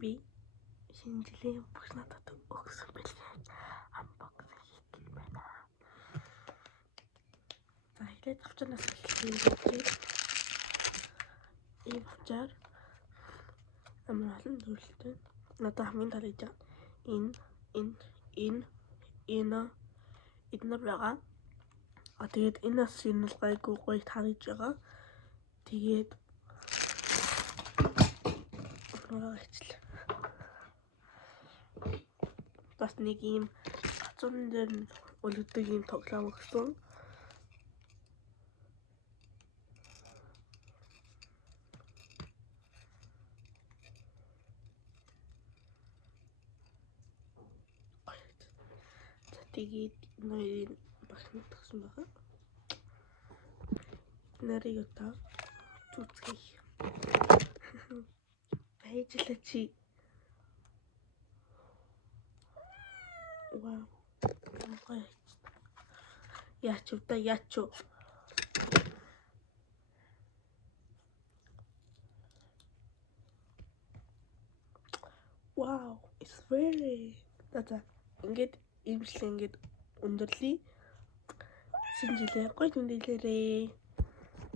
Би шинэ жилийн бүх надад өгсөн бэлгийн unboxing хийх гэж байна. За эхлээд авчнаас эхлэе. Ийм авчаар амар олон зүйлтэй. Надад хамгийн таалагдж байгаа энэ байгаа. Тэгээд энэс энэ бол гайгүй гоё таалагдж байгаа. Тэгээд бас нэг ийм гацуун дээр өлөгдөг ийм тоглоом өгсөн. Тэгээд нэрийг багш төгсөн байгаа. Нэрийг одоо зүцгий. Баяжлаа чи. Вау. Яач. Wow, it's very. Тата ингээд имжлээ ингээд өндөрлөе. Шинэ жилээ гоё мэдээлээрээ.